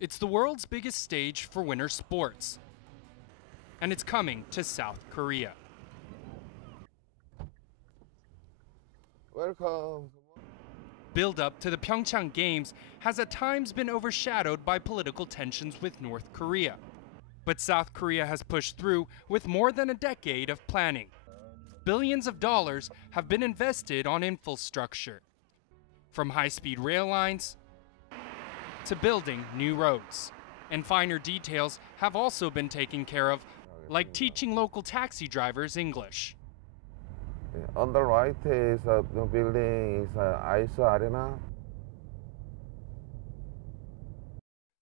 It's the world's biggest stage for winter sports, and it's coming to South Korea. Welcome. Build-up to the Pyeongchang Games has at times been overshadowed by political tensions with North Korea. But South Korea has pushed through with more than a decade of planning. Billions of dollars have been invested on infrastructure, from high-speed rail lines to building new roads. And finer details have also been taken care of, like teaching local taxi drivers English. On the right is the building is ice arena.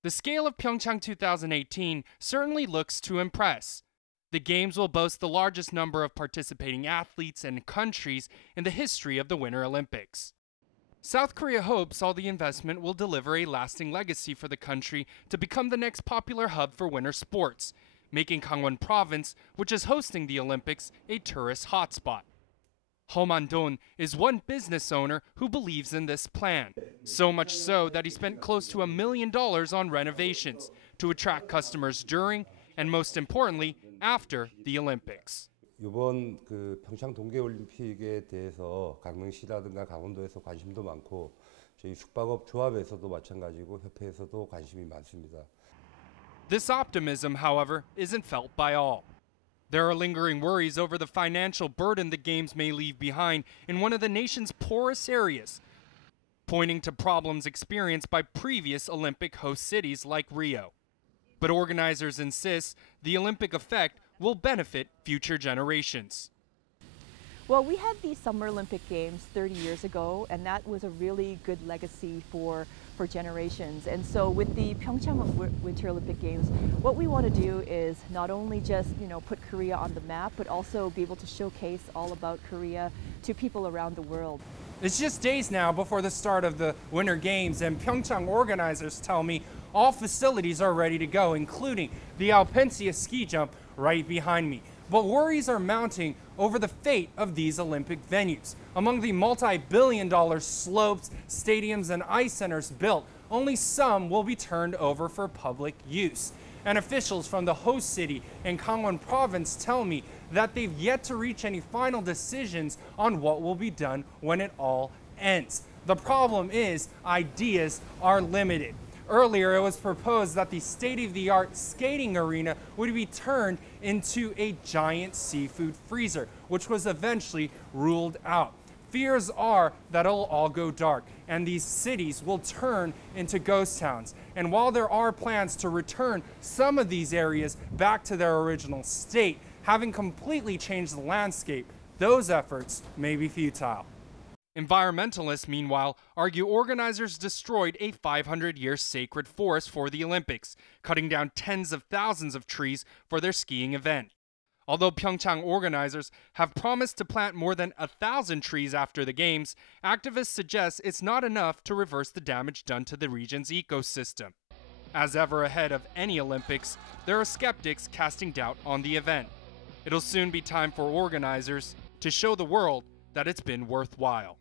The scale of Pyeongchang 2018 certainly looks to impress. The Games will boast the largest number of participating athletes and countries in the history of the Winter Olympics. South Korea hopes all the investment will deliver a lasting legacy for the country to become the next popular hub for winter sports, making Gangwon Province, which is hosting the Olympics, a tourist hotspot. Ho Man-don is one business owner who believes in this plan, so much so that he spent close to $1 million on renovations to attract customers during and, most importantly, after the Olympics. 이번 평창 동계올림픽에 대해서 강릉시라든가 강원도에서 관심도 많고 저희 숙박업 조합에서도 마찬가지고 협회에서도 관심이 많습니다. This optimism, however, isn't felt by all. There are lingering worries over the financial burden the Games may leave behind in one of the nation's poorest areas, pointing to problems experienced by previous Olympic host cities like Rio. But organizers insist the Olympic effect will benefit future generations. Well, we had the Summer Olympic Games 30 years ago, and that was a really good legacy for generations. And so with the Pyeongchang Winter Olympic Games, what we want to do is not only just, put Korea on the map, but also be able to showcase all about Korea to people around the world. It's just days now before the start of the Winter Games, and Pyeongchang organizers tell me all facilities are ready to go, including the Alpensia ski jump right behind me. But worries are mounting over the fate of these Olympic venues. Among the multi-billion-dollar slopes, stadiums, and ice centers built, only some will be turned over for public use. And officials from the host city and Gangwon Province tell me that they've yet to reach any final decisions on what will be done when it all ends. The problem is, ideas are limited. Earlier, it was proposed that the state-of-the-art skating arena would be turned into a giant seafood freezer, which was eventually ruled out. Fears are that it'll all go dark, and these cities will turn into ghost towns. And while there are plans to return some of these areas back to their original state, having completely changed the landscape, those efforts may be futile. Environmentalists, meanwhile, argue organizers destroyed a 500-year sacred forest for the Olympics, cutting down tens of thousands of trees for their skiing event. Although Pyeongchang organizers have promised to plant more than 1,000 trees after the Games, activists suggest it's not enough to reverse the damage done to the region's ecosystem. As ever ahead of any Olympics, there are skeptics casting doubt on the event. It'll soon be time for organizers to show the world that it's been worthwhile.